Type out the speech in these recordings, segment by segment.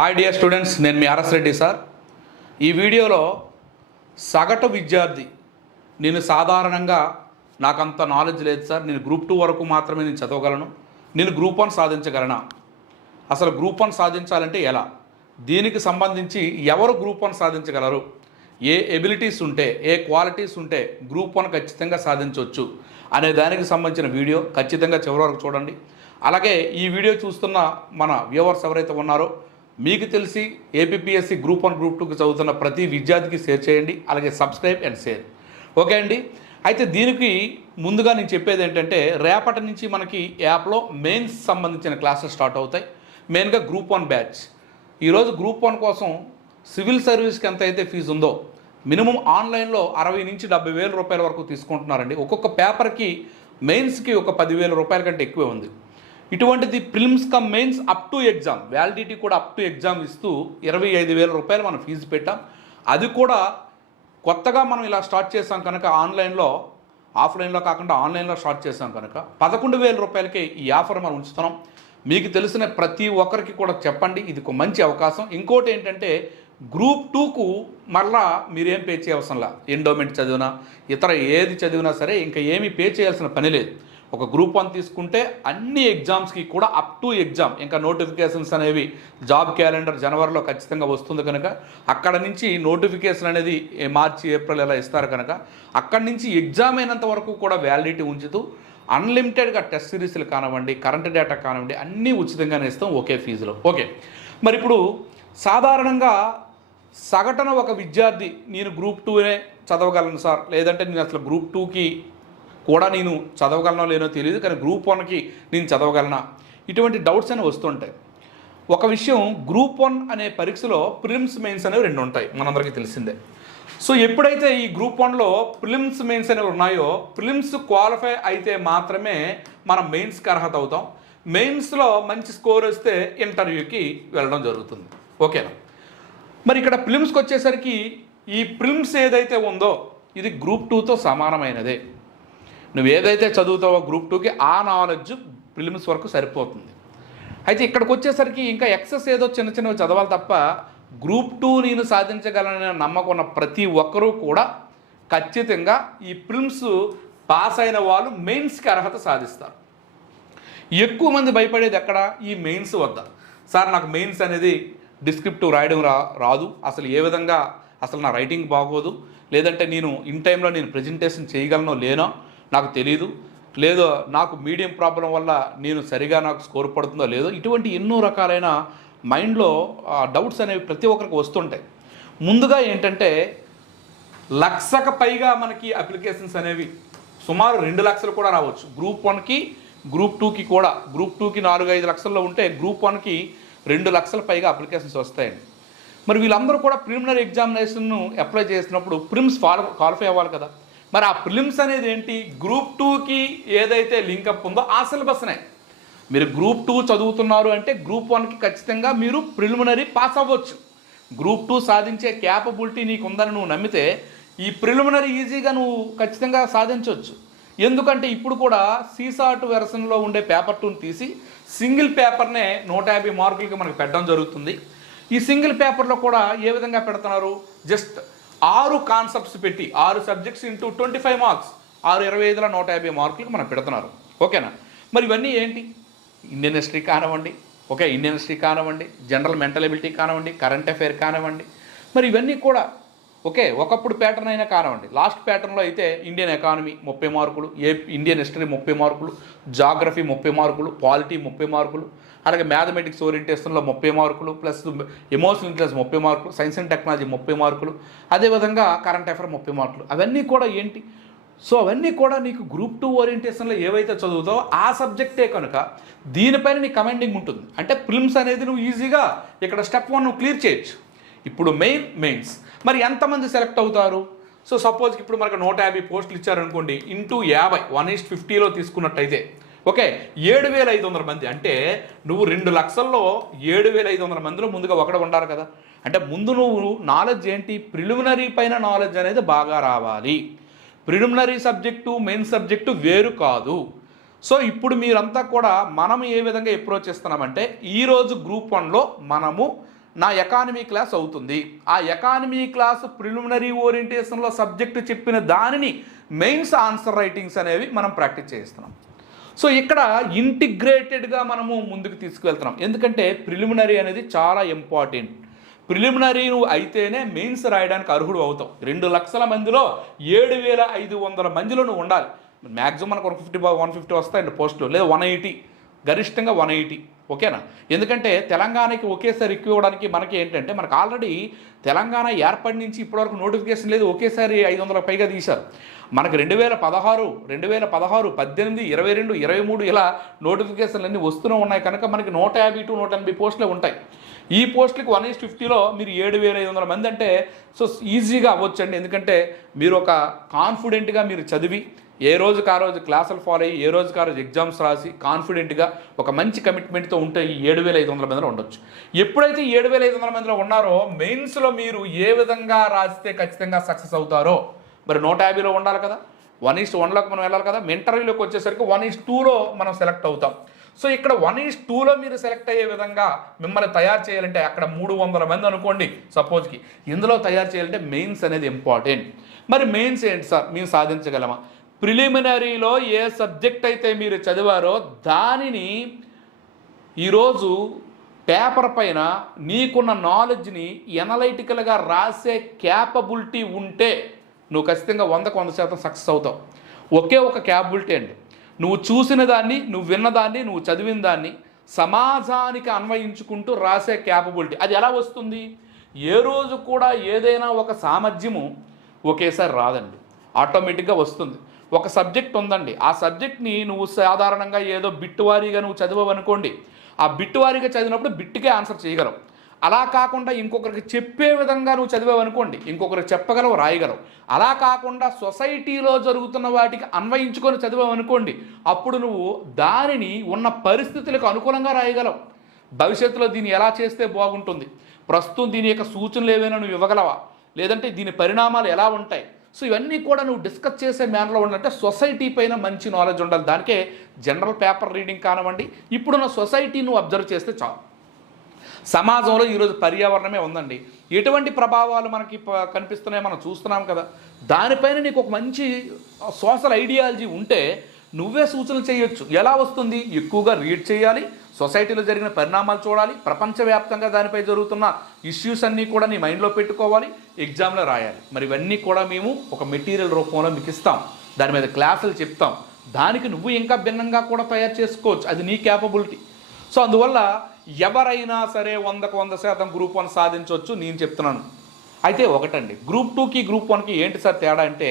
Hi dear students నేను మీ RS Reddy sir. ఈ వీడియోలో సగటు విద్యార్థి నేను సాధారణంగా నాకంత నాలెడ్జ్ లేదు సార్. నేను గ్రూప్ టూ వరకు మాత్రమే నేను చదవగలను. నేను గ్రూప్ వన్ సాధించగలనా? అసలు గ్రూప్ వన్ సాధించాలంటే ఎలా? దీనికి సంబంధించి ఎవరు గ్రూప్ వన్ సాధించగలరు? ఏ ఎబిలిటీస్ ఉంటే ఏ క్వాలిటీస్ ఉంటే గ్రూప్ వన్ ఖచ్చితంగా సాధించవచ్చు అనే దానికి సంబంధించిన వీడియో ఖచ్చితంగా చివరి వరకు చూడండి. అలాగే ఈ వీడియో చూస్తున్న మన వ్యూవర్స్ ఎవరైతే ఉన్నారో మీకు తెలిసి ఏపీఎస్సి గ్రూప్ వన్ గ్రూప్ టూకి చదువుతున్న ప్రతి విద్యార్థికి షేర్ చేయండి అలాగే సబ్స్క్రైబ్ అండ్ షేర్ ఓకే అండి? అయితే దీనికి ముందుగా నేను చెప్పేది ఏంటంటే రేపటి నుంచి మనకి యాప్లో మెయిన్స్ సంబంధించిన క్లాసెస్ స్టార్ట్ అవుతాయి. మెయిన్గా గ్రూప్ వన్ బ్యాచ్ ఈరోజు గ్రూప్ వన్ కోసం సివిల్ సర్వీస్కి ఎంత అయితే ఫీజు ఉందో మినిమం ఆన్లైన్లో అరవై నుంచి డెబ్బై వేల రూపాయల వరకు తీసుకుంటున్నారండి. ఒక్కొక్క పేపర్కి మెయిన్స్కి ఒక పదివేల రూపాయల కంటే ఎక్కువే ఉంది. ఇటువంటిది prelims cum mains up to exam validity కూడా అప్ టు ఎగ్జామ్ ఇస్తూ ఇరవై ఐదు వేల రూపాయలు మనం ఫీజు పెట్టాం. అది కూడా కొత్తగా మనం ఇలా స్టార్ట్ చేసాం కనుక ఆన్లైన్లో ఆఫ్లైన్లో కాకుండా ఆన్లైన్లో స్టార్ట్ చేసాం కనుక పదకొండు వేల రూపాయలకే ఈ ఆఫర్ మనం ఉంచుతున్నాం. మీకు తెలిసిన ప్రతి ఒక్కరికి కూడా చెప్పండి ఇది ఒక మంచి అవకాశం. ఇంకోటి ఏంటంటే గ్రూప్ టూకు మళ్ళా మీరేం పే చేయవసరంలా? ఎండోమెంట్ చదివినా ఇతర ఏది చదివినా సరే ఇంకా ఏమీ పే చేయాల్సిన పని లేదు. ఒక గ్రూప్ వన్ తీసుకుంటే అన్ని ఎగ్జామ్స్కి కూడా అప్ టు ఎగ్జామ్ ఇంకా నోటిఫికేషన్స్ అనేవి జాబ్ క్యాలెండర్ జనవరిలో ఖచ్చితంగా వస్తుంది కనుక అక్కడ నుంచి నోటిఫికేషన్ అనేది మార్చి ఏప్రిల్ ఇలా ఇస్తారు కనుక అక్కడి నుంచి ఎగ్జామ్ అయినంత వరకు కూడా వ్యాలిడిటీ ఉంచుతూ అన్లిమిటెడ్గా టెస్ట్ సిరీస్లు కానివ్వండి కరెంట్ డేటా కానివ్వండి అన్నీ ఉచితంగానే ఇస్తాం ఒకే ఫీజులో. ఓకే. మరి ఇప్పుడు సాధారణంగా సగటున ఒక విద్యార్థి నేను గ్రూప్ టూనే చదవగలను సార్ లేదంటే నేను అసలు గ్రూప్ టూకి కూడా నేను చదవగలనో లేనో తెలియదు కానీ గ్రూప్ వన్కి నేను చదవగలనా? ఇటువంటి డౌట్స్ అనేవి వస్తుంటాయి ఒక విషయం గ్రూప్ వన్ అనే పరీక్షలో ప్రిలిమ్స్ మెయిన్స్ అనేవి రెండు ఉంటాయి మనందరికీ తెలిసిందే. సో ఎప్పుడైతే ఈ గ్రూప్ వన్లో ప్రిలిమ్స్ మెయిన్స్ అనేవి ఉన్నాయో ప్రిలిమ్స్ క్వాలిఫై అయితే మాత్రమే మనం మెయిన్స్కి అర్హత అవుతాం. మెయిన్స్లో మంచి స్కోర్ వస్తే ఇంటర్వ్యూకి వెళ్ళడం జరుగుతుంది. ఓకేనా? మరి ఇక్కడ ప్రిలిమ్స్కి వచ్చేసరికి ఈ ప్రిలిమ్స్ ఏదైతే ఉందో ఇది గ్రూప్ టూతో సమానమైనదే. నువ్వు ఏదైతే చదువుతావో గ్రూప్ టూకి ఆ నాలెడ్జ్ ప్రిలిమ్స్ వరకు సరిపోతుంది. అయితే ఇక్కడికి వచ్చేసరికి ఇంకా ఎక్సెస్ ఏదో చిన్న చిన్నవి చదవాలి తప్ప గ్రూప్ టూ నేను సాధించగలనని నమ్మకం ఉన్న ప్రతి ఒక్కరూ కూడా ఖచ్చితంగా ఈ ప్రిలిమ్స్ పాస్ అయిన వాళ్ళు మెయిన్స్కి అర్హత సాధిస్తారు. ఎక్కువ మంది భయపడేది ఎక్కడ? ఈ మెయిన్స్ వద్ద. సార్ నాకు మెయిన్స్ అనేది డిస్క్రిప్టివ్ రాయడం రా రాదు. అసలు ఏ విధంగా అసలు నా రైటింగ్ బాగోదు. లేదంటే నేను ఇన్ టైంలో నేను ప్రజెంటేషన్ చేయగలనో లేనో నాకు తెలియదు లేదో నాకు మీడియం ప్రాబ్లం వల్ల నేను సరిగా నాకు స్కోర్ పడుతుందో లేదో ఇటువంటి ఎన్నో రకాలైన మైండ్లో డౌట్స్ అనేవి ప్రతి ఒక్కరికి వస్తుంటాయి. ముందుగా ఏంటంటే లక్షకు పైగా మనకి అప్లికేషన్స్ అనేవి సుమారు రెండు లక్షలు కూడా రావచ్చు. గ్రూప్ వన్కి గ్రూప్ టూకి కూడా. గ్రూప్ టూకి నాలుగు ఐదు లక్షల్లో ఉంటే గ్రూప్ వన్కి రెండు లక్షల పైగా అప్లికేషన్స్ వస్తాయండి. మరి వీళ్ళందరూ కూడా ప్రిలిమినరీ ఎగ్జామినేషన్ను అప్లై చేసినప్పుడు ప్రిమ్స్ ఫాలో క్వాలిఫై అవ్వాలి కదా. మరి ఆ ప్రిలిమ్స్ అనేది ఏంటి? గ్రూప్ టూకి ఏదైతే లింకప్ ఉందో ఆ సిలబస్నే మీరు గ్రూప్ టూ చదువుతున్నారు అంటే గ్రూప్ వన్కి ఖచ్చితంగా మీరు ప్రిలిమినరీ పాస్ అవ్వచ్చు. గ్రూప్ టూ సాధించే క్యాపబిలిటీ నీకు ఉందని నువ్వు నమ్మితే ఈ ప్రిలిమినరీ ఈజీగా నువ్వు ఖచ్చితంగా సాధించవచ్చు. ఎందుకంటే ఇప్పుడు కూడా సీసాట్ వెర్షన్లో ఉండే పేపర్ టూని తీసి సింగిల్ పేపర్నే నూట యాభై మార్కులకి మనకు పెట్టడం జరుగుతుంది. ఈ సింగిల్ పేపర్లో కూడా ఏ విధంగా పెడుతున్నారు? జస్ట్ ఆరు కాన్సెప్ట్స్ పెట్టి ఆరు subjects into twenty five marks ఆరు ఇరవై ఐదుల నూట యాభై మార్కులకు మనం పెడుతున్నారు. ఓకేనా? మరి ఇవన్నీ ఏంటి? ఇండియన్ హిస్టరీ కానివ్వండి ఓకే ఇండియన్ హిస్టరీ కానివ్వండి జనరల్ మెంటల్ ఎబిలిటీ కానివ్వండి కరెంట్ అఫైర్ కానివ్వండి. మరి ఇవన్నీ కూడా ఓకే ఒకప్పుడు ప్యాటర్న్ అయినా కానివ్వండి. లాస్ట్ ప్యాటర్న్లో అయితే ఇండియన్ ఎకానమీ ముప్పై మార్కులు ఏ ఇండియన్ హిస్టరీ ముప్పై మార్కులు జాగ్రఫీ ముప్పై మార్కులు పాలిటీ ముప్పై మార్కులు అలాగే మ్యాథమెటిక్స్ ఓరియంటేషన్లో ముప్పై మార్కులు ప్లస్ ఎమోషనల్ ఇంటెలిజెన్స్ ముప్పై మార్కులు సైన్స్ అండ్ టెక్నాలజీ ముప్పై మార్కులు అదేవిధంగా కరెంట్ అఫైర్ ముప్పై మార్కులు. అవన్నీ కూడా ఏంటి? సో అవన్నీ కూడా నీకు గ్రూప్ టూ ఓరియంటేషన్లో ఏవైతే చదువుతావో ఆ సబ్జెక్టే కనుక దీనిపైన నీ కమెండింగ్ ఉంటుంది. అంటే ప్రిలిమ్స్ అనేది నువ్వు ఈజీగా ఇక్కడ స్టెప్ వన్ నువ్వు క్లియర్ చేయొచ్చు. ఇప్పుడు మెయిన్ మెయిన్స్. మరి ఎంతమంది సెలెక్ట్ అవుతారు? సో సపోజ్ ఇప్పుడు మనకు నూట యాభై పోస్టులు ఇచ్చారనుకోండి ఇంటూ యాభై వన్ ఈస్ట్ ఫిఫ్టీలో తీసుకున్నట్టయితే ఓకే ఏడు వేల ఐదు వందల మంది. అంటే నువ్వు రెండు లక్షల్లో ఏడు వేల ఐదు వందల మందిలో ముందుగా ఒకడు ఉండాలి కదా. అంటే ముందు నువ్వు నాలెడ్జ్ ఏంటి? ప్రిలిమినరీ పైన నాలెడ్జ్ అనేది బాగా రావాలి. ప్రిలిమినరీ సబ్జెక్టు మెయిన్ సబ్జెక్టు వేరు కాదు. సో ఇప్పుడు మీరంతా కూడా మనం ఏ విధంగా అప్రోచ్ చేస్తున్నామంటే ఈరోజు గ్రూప్ వన్లో మనము నా ఎకానమీ క్లాస్ అవుతుంది. ఆ ఎకానమీ క్లాస్ ప్రిలిమినరీ ఓరియంటేషన్లో సబ్జెక్టు చెప్పిన దానిని మెయిన్స్ ఆన్సర్ రైటింగ్స్ అనేవి మనం ప్రాక్టీస్ చేస్తున్నాం. సో ఇక్కడ ఇంటిగ్రేటెడ్గా మనము ముందుకు తీసుకువెళ్తున్నాం. ఎందుకంటే ప్రిలిమినరీ అనేది చాలా ఇంపార్టెంట్ ప్రిలిమినరీ నువ్వు అయితేనే మెయిన్స్ రాయడానికి అర్హుడు అవుతావు రెండు లక్షల మందిలో ఏడు వేల ఐదు వందల మందిలో నువ్వు ఉండాలి. మ్యాక్సిమం మనకు వన్ ఫిఫ్టీ వన్ ఫిఫ్టీ వస్తాయండి పోస్టులు. లేదా వన్ ఎయిటీ గరిష్టంగా వన్ ఎయిటీ ఓకేనా? ఎందుకంటే తెలంగాణకి ఒకేసారి ఎక్కువ ఇవ్వడానికి మనకి ఏంటంటే మనకు ఆల్రెడీ తెలంగాణ ఏర్పడి నుంచి ఇప్పటివరకు నోటిఫికేషన్ లేదు. ఒకేసారి ఐదు వందల పైగా తీశారు. మనకు రెండు వేల పదహారు రెండు వేల పదహారు పద్దెనిమిది ఇరవై రెండు ఇరవై మూడు ఇలా నోటిఫికేషన్లు అన్నీ వస్తూనే ఉన్నాయి. కనుక మనకి నూట యాభై టు నూట ఎనభై పోస్టులే ఉంటాయి. ఈ పోస్టులకు వన్ ఈస్ ఫిఫ్టీలో మీరు ఏడు వేల ఐదు వందల మంది అంటే సో ఈజీగా అవ్వచ్చండి. ఎందుకంటే మీరు ఒక కాన్ఫిడెంట్గా మీరు చదివి ఏ రోజుకి ఆ రోజు క్లాసులు ఫాలో అయ్యి ఏ రోజుకి ఆ రోజు ఎగ్జామ్స్ రాసి కాన్ఫిడెంట్గా ఒక మంచి కమిట్మెంట్తో ఉంటే ఈ ఏడు వేల ఐదు వందల మందిలో ఉండొచ్చు. ఎప్పుడైతే ఏడు వేల ఐదు వందల మందిలో ఉన్నారో మెయిన్స్లో మీరు ఏ విధంగా రాస్తే ఖచ్చితంగా సక్సెస్ అవుతారో మరి నూట యాభైలో ఉండాలి కదా? వన్ ఈస్ట్ వన్లోకి మనం వెళ్ళాలి కదా? ఇంటర్వ్యూలోకి వచ్చేసరికి వన్ ఈస్ట్ టూలో మనం సెలెక్ట్ అవుతాం. సో ఇక్కడ వన్ ఈస్ టూలో మీరు సెలెక్ట్ అయ్యే విధంగా మిమ్మల్ని తయారు చేయాలంటే అక్కడ మూడు వందల మంది అనుకోండి సపోజ్కి ఇందులో తయారు చేయాలంటే మెయిన్స్ అనేది ఇంపార్టెంట్ మరి మెయిన్స్ ఏంటి సార్? మేము సాధించగలమా? ప్రిలిమినరీలో ఏ సబ్జెక్ట్ అయితే మీరు చదివారో దానిని ఈరోజు పేపర్ పైన నీకున్న నాలెడ్జ్ని ఎనలైటికల్గా రాసే క్యాపబిలిటీ ఉంటే నువ్వు ఖచ్చితంగా వందకు వంద శాతం సక్సెస్ అవుతావు. ఒకే ఒక క్యాబిలిటీ అండి. నువ్వు చూసిన దాన్ని నువ్వు విన్నదాన్ని నువ్వు చదివిన దాన్ని సమాజానికి అన్వయించుకుంటూ రాసే క్యాపబిలిటీ అది ఎలా వస్తుంది? ఏ రోజు కూడా ఏదైనా ఒక సామర్థ్యము ఒకేసారి రాదండి. ఆటోమేటిక్గా వస్తుంది. ఒక సబ్జెక్ట్ ఉందండి. ఆ సబ్జెక్ట్ని నువ్వు సాధారణంగా ఏదో బిట్టు వారీగా నువ్వు చదివావు అనుకోండి ఆ బిట్టు వారీగా చదివినప్పుడు బిట్టుకే ఆన్సర్ చేయగలవు. అలా కాకుండా ఇంకొకరికి చెప్పే విధంగా నువ్వు చదివావు అనుకోండి ఇంకొకరికి చెప్పగలవు రాయగలవు. అలా కాకుండా సొసైటీలో జరుగుతున్న వాటికి అన్వయించుకొని చదివావు అనుకోండి అప్పుడు నువ్వు దానిని ఉన్న పరిస్థితులకు అనుకూలంగా రాయగలవు. భవిష్యత్తులో దీన్ని ఎలా చేస్తే బాగుంటుంది? ప్రస్తుతం దీని యొక్క సూచనలు ఏవైనా నువ్వు ఇవ్వగలవా? లేదంటే దీని పరిణామాలు ఎలా ఉంటాయి? సో ఇవన్నీ కూడా నువ్వు డిస్కస్ చేసే మ్యాన్లో ఉండాలంటే సొసైటీ పైన మంచి నాలెడ్జ్ ఉండాలి. దానికే జనరల్ పేపర్ రీడింగ్ కానివ్వండి ఇప్పుడున్న సొసైటీ నువ్వు అబ్జర్వ్ చేస్తే చాలు. సమాజంలో ఈరోజు పర్యావరణమే ఉందండి. ఎటువంటి ప్రభావాలు మనకి కనిపిస్తున్నాయో మనం చూస్తున్నాం కదా. దానిపైన నీకు ఒక మంచి సోషల్ ఐడియాలజీ ఉంటే నువ్వే సూచనలు చేయొచ్చు. ఎలా వస్తుంది? ఎక్కువగా రీడ్ చేయాలి. సొసైటీలో జరిగిన పరిణామాలు చూడాలి. ప్రపంచవ్యాప్తంగా దానిపై జరుగుతున్న ఇష్యూస్ అన్నీ కూడా నీ మైండ్లో పెట్టుకోవాలి. ఎగ్జామ్లో రాయాలి. మరి ఇవన్నీ కూడా మేము ఒక మెటీరియల్ రూపంలో మీకు ఇస్తాం. దాని మీద క్లాసులు చెప్తాం. దానికి నువ్వు ఇంకా భిన్నంగా కూడా తయారు చేసుకోవచ్చు. అది నీ క్యాపబిలిటీ సో అందువల్ల ఎవరైనా సరే వందకు వంద శాతం గ్రూప్ వన్ సాధించవచ్చు నేను చెప్తున్నాను. అయితే ఒకటండి గ్రూప్ టూకి గ్రూప్ వన్కి ఏంటి సార్ తేడా అంటే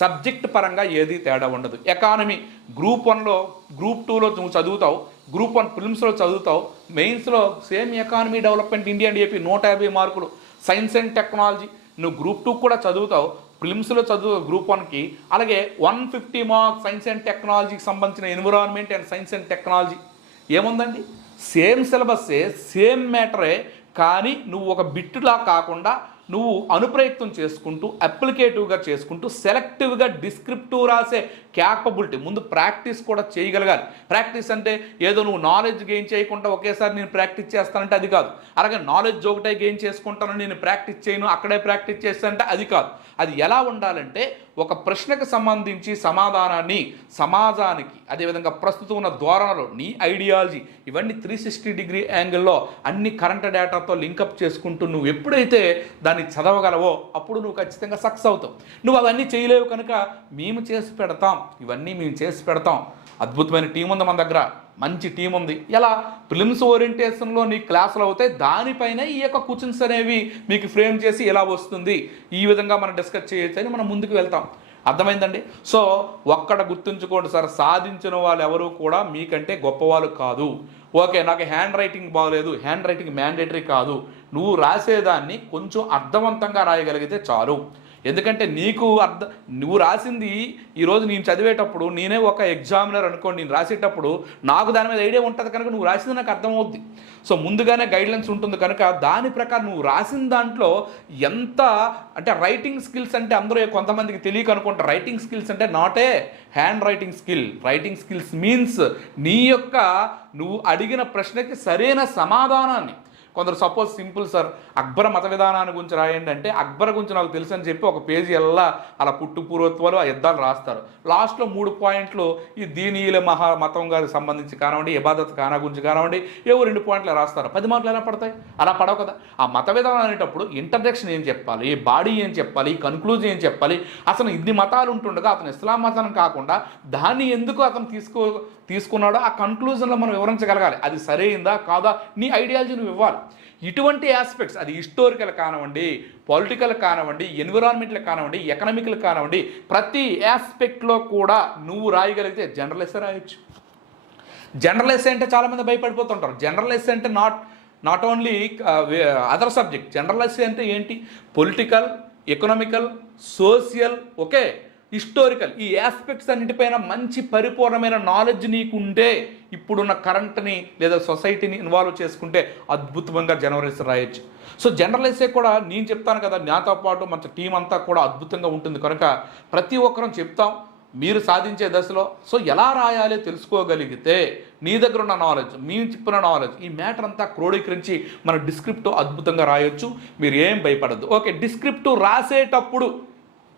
సబ్జెక్ట్ పరంగా ఏది తేడా ఉండదు. ఎకానమీ గ్రూప్ వన్లో గ్రూప్ టూలో నువ్వు చదువుతావు గ్రూప్ వన్ ఫిల్మ్స్లో చదువుతావు మెయిన్స్లో సేమ్ ఎకానమీ డెవలప్మెంట్ ఇండియా అని చెప్పి నూట యాభై మార్కులు. సైన్స్ అండ్ టెక్నాలజీ నువ్వు గ్రూప్ టూ కూడా చదువుతావు ఫిల్మ్స్లో చదువు గ్రూప్ వన్కి. అలాగే one fifty marks science and టెక్నాలజీకి సంబంధించిన environment and science and technology. ఏముందండి? సేమ్ సిలబస్సే సేమ్ మ్యాటరే కానీ నువ్వు ఒక బిట్టులా కాకుండా నువ్వు అనుప్రయత్నం చేసుకుంటూ అప్లికేటివ్గా చేసుకుంటూ సెలెక్టివ్గా డిస్క్రిప్టివ్ రాసే క్యాపబిలిటీ ముందు ప్రాక్టీస్ కూడా చేయగలగాలి. ప్రాక్టీస్ అంటే ఏదో నువ్వు నాలెడ్జ్ గెయిన్ చేయకుండా ఒకేసారి నేను ప్రాక్టీస్ చేస్తానంటే అది కాదు. అలాగే నాలెడ్జ్ ఒకటే గెయిన్ చేసుకుంటాను నేను ప్రాక్టీస్ చేయను అక్కడే ప్రాక్టీస్ చేస్తానంటే అది కాదు. అది ఎలా ఉండాలంటే ఒక ప్రశ్నకు సంబంధించి సమాధానాన్ని సమాజానికి అదేవిధంగా ప్రస్తుతం ఉన్న ధోరణలో నీ ఐడియాలజీ ఇవన్నీ త్రీ సిక్స్టీ డిగ్రీ యాంగిల్లో అన్ని కరెంట్ డేటాతో లింకప్ చేసుకుంటూ నువ్వు ఎప్పుడైతే దాన్ని చదవగలవో అప్పుడు నువ్వు ఖచ్చితంగా సక్సెస్ అవుతావు. నువ్వు అవన్నీ చేయలేవు కనుక మేము చేసి పెడతాం. ఇవన్నీ మేము చేసి పెడతాం. అద్భుతమైన టీం ఉంది మన దగ్గర. మంచి టీం ఉంది. ఎలా? ఫిలిమ్స్ ఓరియంటేషన్లో నీ క్లాసులు అవుతాయి. దానిపైన ఈ యొక్క క్వశ్చన్స్ అనేవి మీకు ఫ్రేమ్ చేసి ఎలా వస్తుంది? ఈ విధంగా మనం డిస్కస్ చేయొచ్చు అని మనం ముందుకు వెళ్తాం. అర్థమైందండి? సో ఒక్కడ గుర్తుంచుకోండి సార్. సాధించిన వాళ్ళు ఎవరు కూడా మీకంటే గొప్పవాళ్ళు కాదు. ఓకే నాకు హ్యాండ్ రైటింగ్ బాగలేదు హ్యాండ్ రైటింగ్ మ్యాండేటరీ కాదు. నువ్వు రాసేదాన్ని కొంచెం అర్థవంతంగా రాయగలిగితే చాలు. ఎందుకంటే నీకు అర్థం నువ్వు రాసింది ఈరోజు నేను చదివేటప్పుడు నేనే ఒక ఎగ్జామినర్ అనుకోండి నేను రాసేటప్పుడు నాకు దాని మీద ఐడియా ఉంటుంది కనుక నువ్వు రాసింది నాకు అర్థమవుద్ది. సో ముందుగానే గైడ్లైన్స్ ఉంటుంది కనుక దాని ప్రకారం నువ్వు రాసిన దాంట్లో ఎంత అంటే రైటింగ్ స్కిల్స్ అంటే అందరూ కొంతమందికి తెలియక అనుకుంటారు రైటింగ్ స్కిల్స్ అంటే not a hand writing skill writing skills means నీ యొక్క నువ్వు అడిగిన ప్రశ్నకి సరైన సమాధానాన్ని. కొందరు సపోజ్ సింపుల్ సార్ అక్బర్ మత విధానాన్ని గురించి రాయండి అంటే అక్బర్ గురించి నాకు తెలుసు అని చెప్పి ఒక పేజీ ఎలా అలా పుట్టు పూర్వత్వాలు ఆ యుద్ధాలు రాస్తారు. లాస్ట్లో మూడు పాయింట్లు ఈ దీనీయుల మహా మతం గారికి సంబంధించి కానివ్వండి ఇబాదత్ కానా గురించి కానివ్వండి ఏవో రెండు పాయింట్లు రాస్తారు? పది మార్కులు ఎలా పడతాయి? అలా పడవు కదా? ఆ మత విధానం అనేటప్పుడు ఇంటర్డక్షన్ ఏం చెప్పాలి? ఈ బాడీ ఏం చెప్పాలి? కన్క్లూజన్ ఏం చెప్పాలి? అసలు ఇన్ని మతాలు ఉంటుండగా అతను ఇస్లాం మతం కాకుండా దాన్ని ఎందుకు అతను తీసుకో తీసుకున్నాడో ఆ కన్క్లూజన్లో మనం వివరించగలగాలి. అది సరైందా కాదా? నీ ఐడియాలజీ నువ్వు ఇవ్వాలి. ఇటువంటి ఆస్పెక్ట్స్ అది హిస్టోరికల్ కానివ్వండి పొలిటికల్ కానివ్వండి ఎన్విరాన్మెంటల్ కానివ్వండి ఎకనామికల్ కానివ్వండి ప్రతి ఆస్పెక్ట్లో కూడా నువ్వు రాయగలిగితే జనరల్ రాయొచ్చు. జనరల్ అంటే చాలామంది భయపడిపోతుంటారు. జనరల్ అంటే not not only other subject general అంటే ఏంటి? Political economical social okay historical ఈ ఆస్పెక్ట్స్ అన్నిటిపైన మంచి పరిపూర్ణమైన నాలెడ్జ్ నీకుంటే ఇప్పుడున్న కరెంట్ని లేదా సొసైటీని ఇన్వాల్వ్ చేసుకుంటే అద్భుతంగా జనరల్ రాయొచ్చు. సో జనరల్ కూడా నేను చెప్తాను కదా నాతో పాటు మన టీం అంతా కూడా అద్భుతంగా ఉంటుంది. కనుక ప్రతి ఒక్కరం చెప్తాం మీరు సాధించే దశలో. సో ఎలా రాయాలో తెలుసుకోగలిగితే నీ దగ్గర ఉన్న నాలెడ్జ్ మేము చెప్పిన నాలెడ్జ్ ఈ మ్యాటర్ అంతా క్రోడీకరించి మన డిస్క్రిప్టివ్ అద్భుతంగా రాయొచ్చు. మీరు ఏం భయపడద్దు. ఓకే డిస్క్రిప్టివ్ రాసేటప్పుడు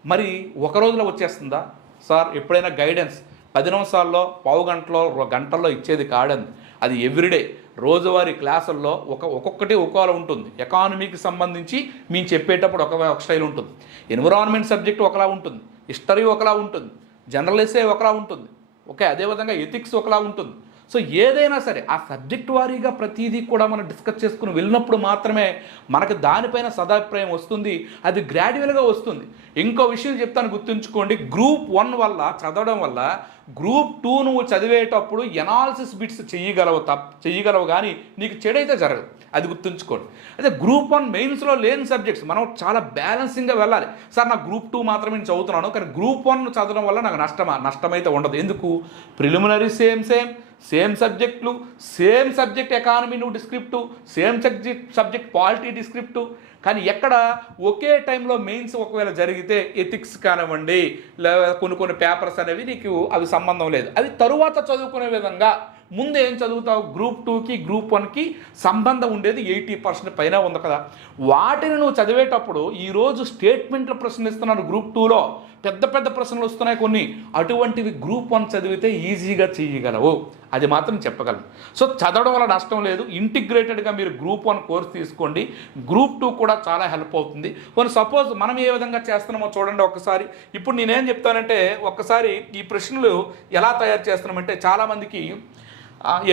మరి ఒక రోజులో వచ్చేస్తుందా? సార్ ఎప్పుడైనా గైడెన్స్ పది నిమిషాల్లో పావు గంటలో గంటల్లో ఇచ్చేది కాదండి అది ఎవ్రీడే రోజువారీ క్లాసుల్లో ఒక ఒక్కొక్కటి ఒక్కోలా ఉంటుంది. ఎకానమీకి సంబంధించి మేము చెప్పేటప్పుడు ఒక ఒక స్టైల్ ఉంటుంది. ఎన్విరాన్మెంట్ సబ్జెక్ట్ ఒకలా ఉంటుంది. హిస్టరీ ఒకలా ఉంటుంది. జర్నలిస్టే ఒకలా ఉంటుంది. ఓకే అదేవిధంగా ఎథిక్స్ ఒకలా ఉంటుంది. సో ఏదైనా సరే ఆ సబ్జెక్ట్ వారీగా ప్రతిదీ కూడా మనం డిస్కస్ చేసుకుని వెళ్ళినప్పుడు మాత్రమే మనకు దానిపైన సదాభిప్రాయం వస్తుంది అది గ్రాడ్యువల్గా వస్తుంది. ఇంకో విషయం చెప్తాను గుర్తుంచుకోండి గ్రూప్ వన్ వల్ల చదవడం వల్ల గ్రూప్ టూ నువ్వు చదివేటప్పుడు ఎనాలిసిస్ బిట్స్ చేయగలవు తప్ప చేయగలవు కానీ నీకు చెడైతే జరగదు అది గుర్తుంచుకోండి. అదే గ్రూప్ వన్ మెయిన్స్లో లేని సబ్జెక్ట్స్ మనం చాలా బ్యాలెన్సింగ్గా వెళ్ళాలి. సార్ నా గ్రూప్ టూ మాత్రమే నేను చదువుతున్నాను కానీ గ్రూప్ వన్ చదవడం వల్ల నాకు నష్టమా నష్టమైతే ఉండదు. ఎందుకు? Preliminary same same. సేమ్ సబ్జెక్టులు సేమ్ సబ్జెక్ట్ ఎకానమీ నువ్వు descriptive same subject subject polity descriptive కానీ ఎక్కడ ఒకే టైంలో మెయిన్స్ ఒకవేళ జరిగితే ఎథిక్స్ కానివ్వండి లేదా కొన్ని కొన్ని పేపర్స్ అనేవి నీకు అవి సంబంధం లేదు. అవి తరువాత చదువుకునే విధంగా ముందు ఏం చదువుతావు? గ్రూప్ టూకి గ్రూప్ వన్కి సంబంధం ఉండేది ఎయిటీ పర్సెంట్ పైన ఉంది కదా. వాటిని నువ్వు చదివేటప్పుడు ఈరోజు స్టేట్మెంట్లు ప్రశ్నిస్తున్నాను గ్రూప్ టూలో పెద్ద పెద్ద ప్రశ్నలు వస్తున్నాయి కొన్ని. అటువంటివి గ్రూప్ వన్ చదివితే ఈజీగా చేయగలవు. అది మాత్రం చెప్పగలను. సో చదవడం వల్ల నష్టం లేదు. ఇంటిగ్రేటెడ్గా మీరు గ్రూప్ వన్ కోర్స్ తీసుకోండి. గ్రూప్ టూ కూడా చాలా హెల్ప్ అవుతుంది. కొన్ని సపోజ్ మనం ఏ విధంగా చేస్తున్నామో చూడండి ఒక్కసారి ఇప్పుడు నేనేం చెప్తానంటే ఒక్కసారి ఈ ప్రశ్నలు ఎలా తయారు చేస్తున్నామంటే చాలామందికి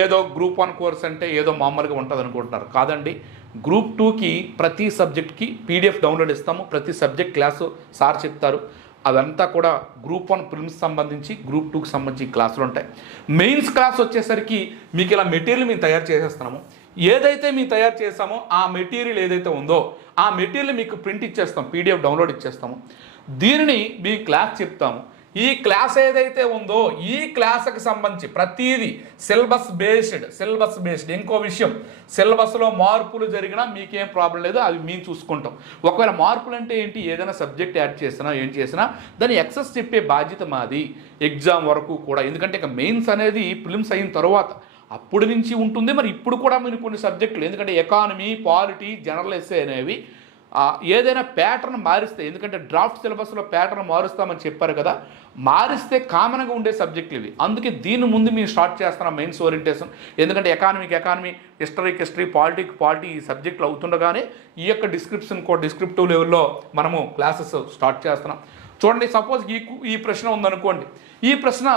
ఏదో గ్రూప్ వన్ కోర్స్ అంటే ఏదో మామూలుగా ఉంటుంది అనుకుంటున్నారు. కాదండి. గ్రూప్ టూకి ప్రతి సబ్జెక్ట్కి పీడిఎఫ్ డౌన్లోడ్ ఇస్తాము. ప్రతి సబ్జెక్ట్ క్లాసు సార్ చెప్తారు. అదంతా కూడా గ్రూప్ వన్ ప్రిలిమ్స్ సంబంధించి గ్రూప్ టూకి సంబంధించి క్లాసులు ఉంటాయి. మెయిన్స్ క్లాస్ వచ్చేసరికి మీకు ఇలా మెటీరియల్ మేము తయారు చేసేస్తున్నాము. ఏదైతే మేము తయారు చేస్తామో ఆ మెటీరియల్ ఏదైతే ఉందో ఆ మెటీరియల్ మీకు ప్రింట్ ఇచ్చేస్తాం పీడిఎఫ్ డౌన్లోడ్ ఇచ్చేస్తాము. దీనిని మీ క్లాస్ చెప్తాము. ఈ క్లాస్ ఏదైతే ఉందో ఈ క్లాస్కి సంబంధించి ప్రతిదీ సిలబస్ బేస్డ్ సిలబస్ బేస్డ్. ఇంకో విషయం సిలబస్లో మార్పులు జరిగినా మీకేం ప్రాబ్లం లేదు అవి మేము చూసుకుంటాం. ఒకవేళ మార్పులు అంటే ఏంటి? ఏదైనా సబ్జెక్ట్ యాడ్ చేసినా ఏం చేసినా దాన్ని ఎక్సెస్ చెప్పే బాధ్యత మాది ఎగ్జామ్ వరకు కూడా. ఎందుకంటే ఇక మెయిన్స్ అనేది ఫిలిమ్స్ అయిన తర్వాత అప్పుడు నుంచి ఉంటుంది మరి ఇప్పుడు కూడా మీరు కొన్ని సబ్జెక్టులు. ఎందుకంటే ఎకానమీ పాలిటీ జనరల్ ఎస్ఏ అనేవి ఏదైనా ప్యాటర్న్ మారిస్తే ఎందుకంటే డ్రాఫ్ట్ సిలబస్లో ప్యాటర్న్ మారుస్తామని చెప్పారు కదా మారిస్తే కామన్గా ఉండే సబ్జెక్టులు ఇవి. అందుకే దీని ముందు మేము స్టార్ట్ చేస్తున్నాం మెయిన్స్ ఓరియంటేషన్ ఎందుకంటే ఎకానమీకి ఎకానమీ హిస్టరీకి హిస్టరీ పాలిటిక్ పాలిటీ ఈ సబ్జెక్టులు అవుతుండగానే ఈ యొక్క డిస్క్రిప్షన్ కూడా డిస్క్రిప్టివ్ లెవెల్లో మనము క్లాసెస్ స్టార్ట్ చేస్తున్నాం. చూడండి సపోజ్ ఈ ఈ ప్రశ్న ఉందనుకోండి. ఈ ప్రశ్న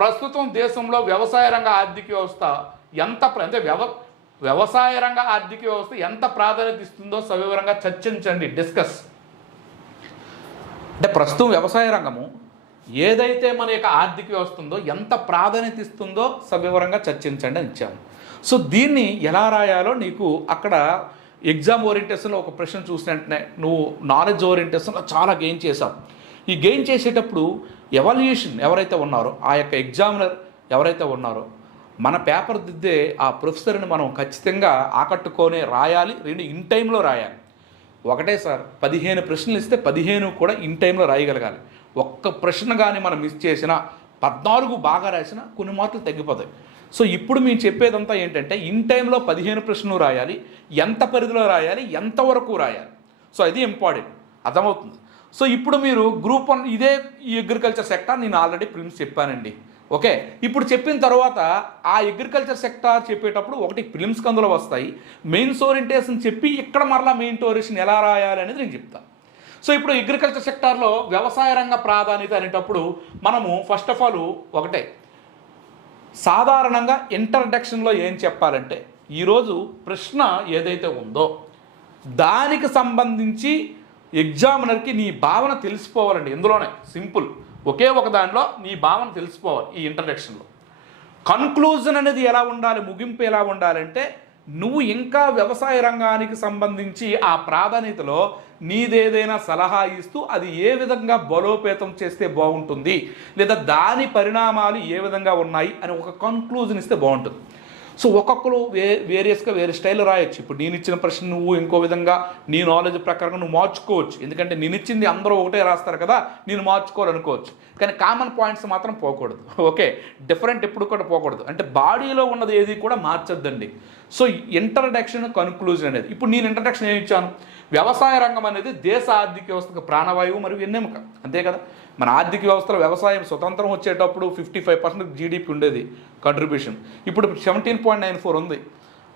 ప్రస్తుతం దేశంలో వ్యవసాయ రంగ ఆర్థిక వ్యవస్థ ఎంత అంటే వ్యవ వ్యవసాయ రంగ ఆర్థిక వ్యవస్థ ఎంత ప్రాధాన్యత ఇస్తుందో సవివరంగా చర్చించండి డిస్కస్. అంటే ప్రస్తుతం వ్యవసాయ రంగము ఏదైతే మన యొక్క ఆర్థిక వ్యవస్థ ఉందో ఎంత ప్రాధాన్యత ఇస్తుందో సవివరంగా చర్చించండి అని ఇచ్చాము. సో దీన్ని ఎలా రాయాలో నీకు అక్కడ ఎగ్జామ్ ఓరియంటేషన్లో ఒక ప్రశ్న చూసిన వెంటనే నువ్వు నాలెడ్జ్ ఓరియంటేషన్లో చాలా గెయిన్ చేసావు ఈ గెయిన్ చేసేటప్పుడు ఎవాల్యుయేషన్ ఎవరైతే ఉన్నారో ఆ యొక్క ఎగ్జామినర్ ఎవరైతే ఉన్నారో మన పేపర్ దిద్దే ఆ ప్రొఫెసర్ని మనం ఖచ్చితంగా ఆకట్టుకొని రాయాలి రెండు ఇన్ టైంలో రాయాలి. ఒకటే సార్ పదిహేను ప్రశ్నలు ఇస్తే పదిహేను కూడా ఇన్ టైంలో రాయగలగాలి. ఒక్క ప్రశ్న కానీ మనం మిస్ చేసినా పద్నాలుగు బాగా రాసినా కొన్ని మార్కులు తగ్గిపోతాయి. సో ఇప్పుడు మేము చెప్పేదంతా ఏంటంటే ఇన్ టైంలో పదిహేను ప్రశ్నలు రాయాలి ఎంత పరిధిలో రాయాలి ఎంతవరకు రాయాలి. సో అది ఇంపార్టెంట్ అర్థమవుతుంది. సో ఇప్పుడు మీరు గ్రూప్ వన్ ఇదే ఈ అగ్రికల్చర్ సెక్టార్ నేను ఆల్రెడీ ప్రిలిమ్స్ చెప్పానండి. ఓకే ఇప్పుడు చెప్పిన తర్వాత ఆ అగ్రికల్చర్ సెక్టార్ చెప్పేటప్పుడు ఒకటి ప్రిలిమ్స్ కందులో వస్తాయి. మెయిన్స్ ఓరియంటేషన్ చెప్పి ఇక్కడ మరలా మెయిన్ ఓరియంటేషన్ ఎలా రాయాలి అనేది నేను చెప్తాను సో ఇప్పుడు అగ్రికల్చర్ సెక్టార్లో వ్యవసాయ రంగ ప్రాధాన్యత అనేటప్పుడు మనము ఫస్ట్ ఆఫ్ ఆల్ ఒకటే. సాధారణంగా ఇంట్రడక్షన్లో ఏం చెప్పాలంటే ఈరోజు ప్రశ్న ఏదైతే ఉందో దానికి సంబంధించి ఎగ్జామినర్కి నీ భావన తెలిసిపోవాలండి. ఇందులోనే సింపుల్ ఒకే ఒక దానిలో నీ భావన తెలిసిపోవాలి ఈ ఇంట్రడక్షన్లో కన్క్లూజన్ అనేది ఎలా ఉండాలి ముగింపు ఎలా ఉండాలంటే నువ్వు ఇంకా వ్యవసాయ రంగానికి సంబంధించి ఆ ప్రాధాన్యతలో నీదేదైనా సలహా ఇస్తూ అది ఏ విధంగా బలోపేతం చేస్తే బాగుంటుంది లేదా దాని పరిణామాలు ఏ విధంగా ఉన్నాయి అని ఒక కన్క్లూజన్ ఇస్తే బాగుంటుంది. సో ఒక్కొక్కరు వే వేరియస్గా వేరే స్టైల్ రాయొచ్చు. ఇప్పుడు నేను ఇచ్చిన ప్రశ్న నువ్వు ఇంకో విధంగా నీ నాలెడ్జ్ ప్రకారం నువ్వు మార్చుకోవచ్చు. ఎందుకంటే నేను ఇచ్చింది అందరూ ఒకటే రాస్తారు కదా నేను మార్చుకోవాలనుకోవచ్చు. కానీ కామన్ పాయింట్స్ మాత్రం పోకూడదు. ఓకే డిఫరెంట్ ఎప్పుడు కూడా పోకూడదు. అంటే బాడీలో ఉన్నది ఏది కూడా మార్చొద్దండి. సో ఇంట్రడక్షన్ కన్క్లూజన్ అనేది. ఇప్పుడు నేను ఇంట్రడక్షన్ ఏమి ఇచ్చాను? వ్యవసాయ రంగం అనేది దేశ ఆర్థిక వ్యవస్థకు ప్రాణవాయువు మరియు ఎన్నెముక అంతే కదా? మన ఆర్థిక వ్యవస్థలో వ్యవసాయం స్వతంత్రం వచ్చేటప్పుడు ఫిఫ్టీ ఫైవ్ పర్సెంట్ జీడిపి ఉండేది కంట్రిబ్యూషన్ ఇప్పుడు సెవెంటీన్ పాయింట్ నైన్ ఫోర్ ఉంది.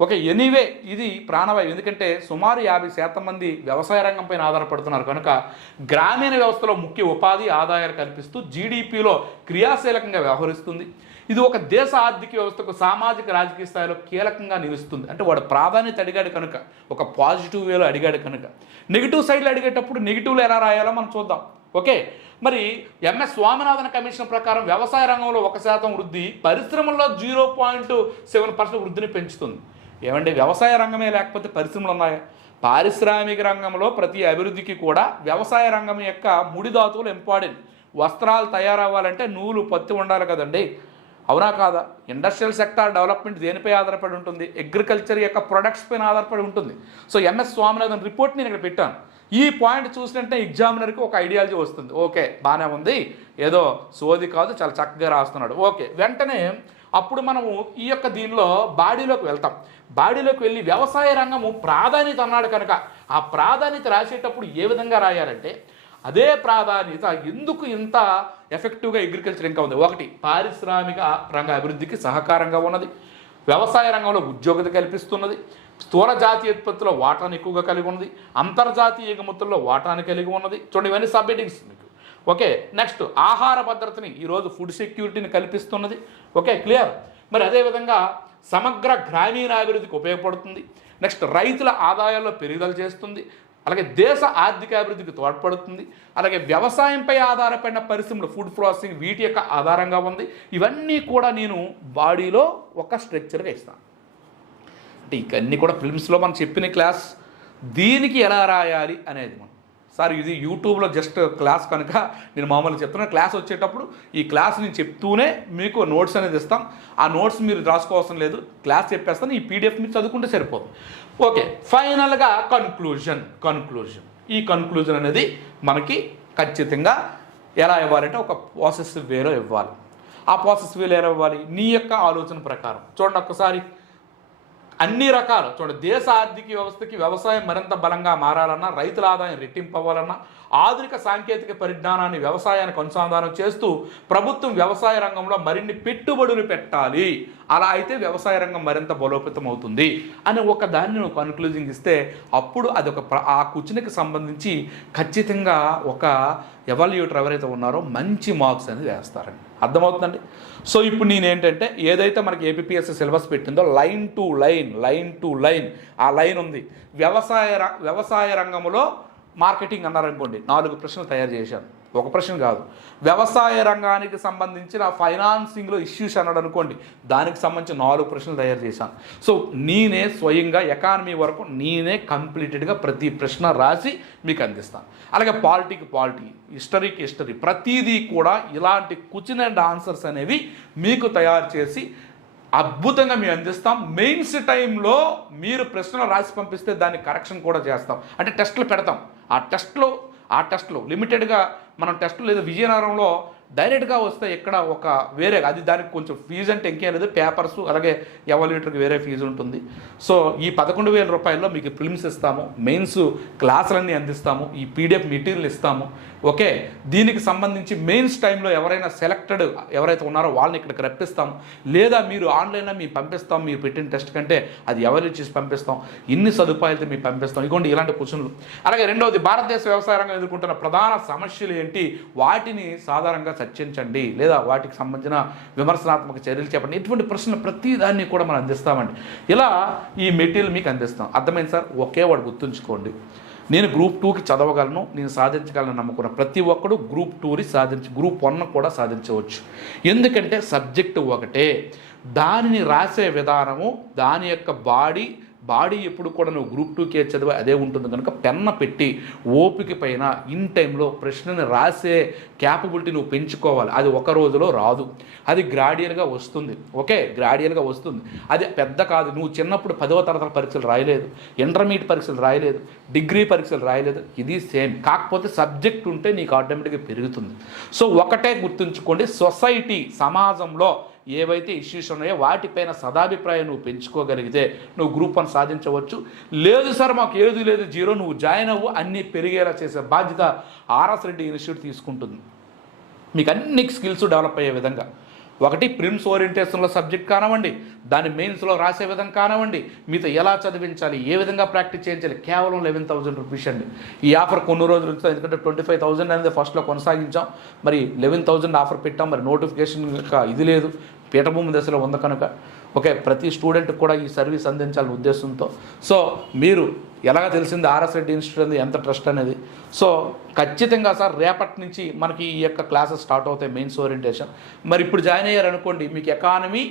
ఓకే ఎనీవే ఇది ప్రాణవాయువు. ఎందుకంటే సుమారు యాభై శాతం మంది వ్యవసాయ రంగం పైన ఆధారపడుతున్నారు. కనుక గ్రామీణ వ్యవస్థలో ముఖ్య ఉపాధి ఆదాయాలు కల్పిస్తూ జీడిపిలో క్రియాశీలకంగా వ్యవహరిస్తుంది. ఇది ఒక దేశ ఆర్థిక వ్యవస్థకు సామాజిక రాజకీయ స్థాయిలో కీలకంగా నిలుస్తుంది. అంటే వాడు ప్రాధాన్యత అడిగాడు కనుక ఒక పాజిటివ్ వేలో అడిగాడు కనుక. నెగిటివ్ సైడ్లో అడిగేటప్పుడు నెగిటివ్లో ఎలా రాయాలో మనం చూద్దాం. ఓకే. మరి ఎంఎస్ స్వామినాథన్ కమిషన్ ప్రకారం వ్యవసాయ రంగంలో ఒక శాతం వృద్ధి పరిశ్రమల్లో జీరో పాయింట్ సెవెన్ పర్సెంట్ వృద్ధిని పెంచుతుంది. ఏమంటే వ్యవసాయ రంగమే లేకపోతే పరిశ్రమలు ఉన్నాయా? పారిశ్రామిక రంగంలో ప్రతి అభివృద్ధికి కూడా వ్యవసాయ రంగం యొక్క ముడి ధాతువులు ఇంపార్టెంట్. వస్త్రాలు తయారవ్వాలంటే నూలు పత్తి ఉండాలి కదండి. అవునా కాదా? ఇండస్ట్రియల్ సెక్టార్ డెవలప్మెంట్ దేనిపై ఆధారపడి ఉంటుంది? అగ్రికల్చర్ యొక్క ప్రొడక్ట్స్ పైన ఆధారపడి ఉంటుంది. సో ఎంఎస్ స్వామినాథన్ రిపోర్ట్ నేను ఇక్కడ పెట్టాను. ఈ పాయింట్ చూసినట్టే ఎగ్జామినర్కి ఒక ఐడియాలజీ వస్తుంది. ఓకే బాగానే ఉంది. ఏదో సోది కాదు చాలా చక్కగా రాస్తున్నాడు. ఓకే వెంటనే అప్పుడు మనము ఈ యొక్క దీనిలో బాడీలోకి వెళ్తాం. బాడీలోకి వెళ్ళి వ్యవసాయ రంగము ప్రాధాన్యత అన్నాడు కనుక ఆ ప్రాధాన్యత రాసేటప్పుడు ఏ విధంగా రాయాలంటే అదే ప్రాధాన్యత ఎందుకు ఇంత ఎఫెక్టివ్గా అగ్రికల్చర్ ఇంకా ఉంది? ఒకటి పారిశ్రామిక రంగ అభివృద్ధికి సహకారంగా ఉన్నది. వ్యవసాయ రంగంలో ఉద్యోగత కల్పిస్తున్నది. స్థూల జాతీయ ఉత్పత్తిలో వాటాను ఎక్కువగా కలిగి ఉన్నది. అంతర్జాతీయ ఎగుమతుల్లో వాటాను కలిగి ఉన్నది. చూడండి ఇవన్నీ సబ్ హెడ్డింగ్స్ మీకు. ఓకే నెక్స్ట్ ఆహార భద్రతని ఈరోజు ఫుడ్ సెక్యూరిటీని కల్పిస్తున్నది. Okay clear? మరి అదేవిధంగా సమగ్ర గ్రామీణాభివృద్ధికి ఉపయోగపడుతుంది. నెక్స్ట్ రైతుల ఆదాయాల్లో పెరుగుదల చేస్తుంది. అలాగే దేశ ఆర్థికాభివృద్ధికి తోడ్పడుతుంది. అలాగే వ్యవసాయంపై ఆధారపడిన పరిశ్రమలు ఫుడ్ ప్రాసెసింగ్ వీటి యొక్క ఆధారంగా ఉంది. ఇవన్నీ కూడా నేను బాడీలో ఒక స్ట్రక్చర్గా ఇస్తాను. అంటే ఇవన్నీ కూడా ఫిల్మ్స్లో మనం చెప్పిన క్లాస్ దీనికి ఎలా రాయాలి అనేది మనం. సార్ ఇది యూట్యూబ్లో జస్ట్ క్లాస్ కనుక నేను మామూలుగా చెప్తున్నా క్లాస్ వచ్చేటప్పుడు ఈ క్లాస్ నేను చెప్తూనే మీకు నోట్స్ అనేది ఇస్తాం. ఆ నోట్స్ మీరు రాసుకోవాల్సిన లేదు. క్లాస్ చెప్పేస్తాను ఈ పీడిఎఫ్ మీరు చదువుకుంటే సరిపోతుంది. ఓకే ఫైనల్గా కన్క్లూజన్ కన్క్లూజన్ ఈ కన్క్లూజన్ అనేది మనకి ఖచ్చితంగా ఎలా ఇవ్వాలంటే ఒక ప్రాసెస్ వేలో ఇవ్వాలి. ఆ ప్రాసెస్ వేలో ఎలా ఇవ్వాలి? నీ యొక్క ఆలోచన ప్రకారం. చూడండి ఒక్కసారి. అన్ని రకాలు. చూడండి దేశ ఆర్థిక వ్యవస్థకి వ్యవసాయం మరింత బలంగా మారాలన్నా రైతుల ఆదాయం రెట్టింపవ్వాలన్నా ఆధునిక సాంకేతిక పరిజ్ఞానాన్ని వ్యవసాయానికి అనుసంధానం చేస్తూ ప్రభుత్వం వ్యవసాయ రంగంలో మరిన్ని పెట్టుబడులు పెట్టాలి. అలా అయితే వ్యవసాయ రంగం మరింత బలోపేతం అవుతుంది అని ఒక దాన్ని నువ్వు కన్క్లూజింగ్ ఇస్తే అప్పుడు అది ఒక ఆ కూర్చునికి సంబంధించి ఖచ్చితంగా ఒక ఎవాల్యూటర్ ఎవరైతే ఉన్నారో మంచి మార్క్స్ అనేది వేస్తారండి. అర్థమవుతుందండి? సో ఇప్పుడు నేను ఏంటంటే ఏదైతే మనకి ఏపీఎస్సీ సిలబస్ పెట్టిందో line to line line to line ఆ లైన్ ఉంది. వ్యవసాయ ర- వ్యవసాయ రంగంలో మార్కెటింగ్ అన్నారనుకోండి నాలుగు ప్రశ్నలు తయారు చేశాను ఒక ప్రశ్న కాదు. వ్యవసాయ రంగానికి సంబంధించిన ఫైనాన్సింగ్లో ఇష్యూస్ అన్నాడు అనుకోండి దానికి సంబంధించిన నాలుగు ప్రశ్నలు తయారు చేశాను. సో నేనే స్వయంగా ఎకానమీ వరకు నేనే కంప్లీటెడ్గా ప్రతి ప్రశ్న రాసి మీకు అందిస్తాను. అలాగే పాలిటీకి పాలిటీ హిస్టరీకి హిస్టరీ ప్రతిదీ కూడా ఇలాంటి క్వశ్చన్ అండ్ ఆన్సర్స్ అనేవి మీకు తయారు చేసి అద్భుతంగా మేము అందిస్తాం. మెయిన్స్ టైంలో మీరు ప్రశ్నలు రాసి పంపిస్తే దాన్ని కరెక్షన్ కూడా చేస్తాం. అంటే టెస్టులు పెడతాం. ఆ టెస్ట్లో ఆ టెస్ట్లో లిమిటెడ్గా మనం టెస్టులు లేదా విజయనగరంలో డైరెక్ట్గా వస్తే ఇక్కడ ఒక వేరే అది దానికి కొంచెం ఫీజు అంటే ఇంకేం లేదు పేపర్స్ అలాగే ఎవాల్యూటర్కి వేరే ఫీజు ఉంటుంది. సో ఈ పదకొండు వేల రూపాయల్లో మీకు ఫిల్మ్స్ ఇస్తాము మెయిన్స్ క్లాసులన్నీ అందిస్తాము ఈ పీడిఎఫ్ మెటీరియల్ ఇస్తాము. ఓకే? దీనికి సంబంధించి మెయిన్స్ టైంలో ఎవరైనా సెలెక్టెడ్ ఎవరైతే ఉన్నారో వాళ్ళని ఇక్కడికి రప్పిస్తాము. లేదా మీరు ఆన్లైన్లో మీ పంపిస్తాం మీరు పెట్టిన టెస్ట్ కంటే అది ఎవరు చేసి పంపిస్తాం ఇన్ని సదుపాయాలతో మీకు పంపిస్తాం. ఇదిగోండి ఇలాంటి క్వశ్చన్లు. అలాగే రెండవది భారతదేశ వ్యవసాయ రంగం ఎదుర్కొంటున్న ప్రధాన సమస్యలు ఏంటి? వాటిని సాధారణంగా చర్చించండి లేదా వాటికి సంబంధించిన విమర్శనాత్మక చర్యలు చెప్పండి. ఇటువంటి ప్రశ్నలు ప్రతి దాన్ని కూడా మనం అందిస్తామండి. ఇలా ఈ మెటీరియల్ మీకు అందిస్తాం. అర్థమైంది సార్? ఒకే వాడు గుర్తుంచుకోండి. నేను గ్రూప్ టూకి చదవగలను నేను సాధించగలను నమ్ముకున్న ప్రతి ఒక్కడు గ్రూప్ టూని సాధించి గ్రూప్ వన్ కూడా సాధించవచ్చు. ఎందుకంటే సబ్జెక్టు ఒకటే. దానిని రాసే విధానము దాని యొక్క బాడీ బాడీ ఎప్పుడు కూడా నువ్వు గ్రూప్ టూకే చదివే అదే ఉంటుంది. కనుక పెన్న పెట్టి ఓపిక పైన ఇన్ టైంలో ప్రశ్నని రాసే క్యాపబిలిటీ నువ్వు పెంచుకోవాలి. అది ఒక రోజులో రాదు. అది గ్రాడ్యువల్గా వస్తుంది. ఓకే? గ్రాడ్యువల్గా వస్తుంది. అది పెద్ద కాదు. నువ్వు చిన్నప్పుడు పదవ తరగతి పరీక్షలు రాయలేదు. ఇంటర్మీడియట్ పరీక్షలు రాయలేదు. డిగ్రీ పరీక్షలు రాయలేదు. ఇది సేమ్. కాకపోతే సబ్జెక్ట్ ఉంటే నీకు ఆటోమేటిక్గా పెరుగుతుంది. సో ఒకటే గుర్తుంచుకోండి. సొసైటీ సమాజంలో ఏవైతే ఇష్యూస్ ఉన్నాయో వాటిపైన సదాభిప్రాయం నువ్వు పెంచుకోగలిగితే నువ్వు గ్రూప్ వన్ సాధించవచ్చు. లేదు సార్ మాకు ఏది లేదు జీరో నువ్వు జాయిన్ అవ్వు అన్నీ పెరిగేలా చేసే బాధ్యత ఆర్ఎస్ రెడ్డి ఇన్స్టిట్యూట్ తీసుకుంటుంది. మీకు అన్ని స్కిల్స్ డెవలప్ అయ్యే విధంగా. ఒకటి ప్రిమ్స్ ఓరియంటేషన్లో సబ్జెక్ట్ కానివ్వండి దాని మెయిన్స్లో రాసే విధంగా కానివ్వండి మీతో ఎలా చదివించాలి ఏ విధంగా ప్రాక్టీస్ చేయించాలి కేవలం లెవెన్ థౌసండ్ రూపీస్ అండి. ఈ ఆఫర్ కొన్ని రోజులు ఎందుకంటే ట్వంటీ ఫైవ్ థౌసండ్ అనేది ఫస్ట్లో కొనసాగించాం. మరి లెవెన్ థౌసండ్ ఆఫర్ పెట్టాం మరి నోటిఫికేషన్ యొక్క ఇది లేదు. పీఠభూమి దశలో ఉంది కనుక. ఓకే ప్రతి స్టూడెంట్కి కూడా ఈ సర్వీస్ అందించాలనే ఉద్దేశంతో. సో మీరు ఎలాగ తెలిసింది ఆర్ఎస్ రెడ్డి ఇన్స్టిట్యూట్ అనేది ఎంత ట్రస్ట్ అనేది? సో ఖచ్చితంగా సార్ రేపటి నుంచి మనకి ఈ యొక్క క్లాసెస్ స్టార్ట్ అవుతాయి మెయిన్స్ ఓరియంటేషన్ మరి ఇప్పుడు జాయిన్ అయ్యారనుకోండి మీకు ఎకానమీ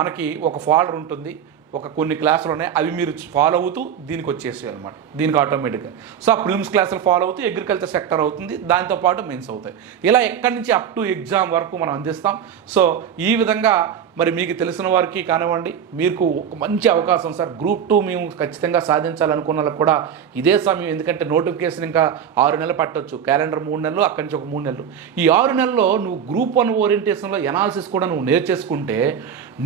మనకి ఒక ఫాల్డర్ ఉంటుంది. ఒక కొన్ని క్లాసులు ఉన్నాయి అవి మీరు ఫాలో అవుతూ దీనికి వచ్చేసాయి అనమాట దీనికి ఆటోమేటిక్గా సో ఆ ప్రిలిమ్స్ క్లాసులు ఫాలో అవుతూ అగ్రికల్చర్ సెక్టర్ అవుతుంది దాంతోపాటు మెయిన్స్ అవుతాయి. ఇలా ఎక్కడి నుంచి అప్ టు ఎగ్జామ్ వరకు మనం అందిస్తాం. సో ఈ విధంగా మరి మీకు తెలిసిన వారికి కానివ్వండి మీకు ఒక మంచి అవకాశం సార్. గ్రూప్ టూ మేము ఖచ్చితంగా సాధించాలనుకున్న వాళ్ళకి కూడా ఇదే సమయం. ఎందుకంటే నోటిఫికేషన్ ఇంకా ఆరు నెలలు పట్టొచ్చు. క్యాలెండర్ మూడు నెలలు అక్కడి నుంచి ఒక మూడు నెలలు. ఈ ఆరు నెలల్లో నువ్వు గ్రూప్ వన్ ఓరియంటేషన్లో ఎనాలిసిస్ కూడా నువ్వు నేర్చేసుకుంటే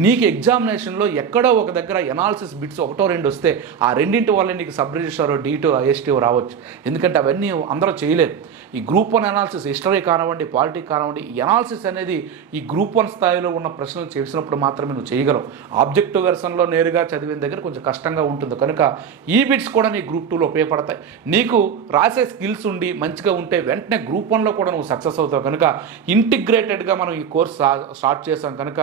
నీకు ఎగ్జామినేషన్లో ఎక్కడో ఒక దగ్గర ఎనాలిసిస్ బిట్స్ ఒకటో రెండు వస్తే ఆ రెండింటి వల్ల నీకు సబ్ రిజిస్టర్ డీటో ఐఎస్టీ రావచ్చు. ఎందుకంటే అవన్నీ అందరూ చేయలేదు ఈ గ్రూప్ వన్ ఎనాలిసిస్ హిస్టరీ కానివ్వండి పాలిటిక్ కానివ్వండి ఎనాలిసిస్ అనేది ఈ గ్రూప్ వన్ స్థాయిలో ఉన్న ప్రశ్నలు చేసిన చేసినప్పుడు మాత్రమే నువ్వు చేయగలవు. ఆబ్జెక్టివ్ వెర్షన్లో నేరుగా చదివిన దగ్గర కొంచెం కష్టంగా ఉంటుంది. కనుక ఈ బిట్స్ కూడా నీ గ్రూప్ టూలో ఉపయోగపడతాయి. నీకు రాసే స్కిల్స్ ఉండి మంచిగా ఉంటే వెంటనే గ్రూప్ వన్లో కూడా నువ్వు సక్సెస్ అవుతావు. కనుక ఇంటిగ్రేటెడ్గా మనం ఈ కోర్స్ స్టార్ట్ చేసాం కనుక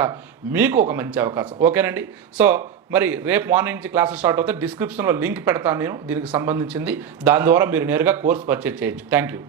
మీకు ఒక మంచి అవకాశం. ఓకేనండి సో మరి రేపు మార్నింగ్ నుంచి క్లాసెస్ స్టార్ట్ అవుతే డిస్క్రిప్షన్లో లింక్ పెడతాను నేను. దీనికి సంబంధించింది. దాని ద్వారా మీరు నేరుగా కోర్స్ పర్చేజ్ చేయొచ్చు. Thank you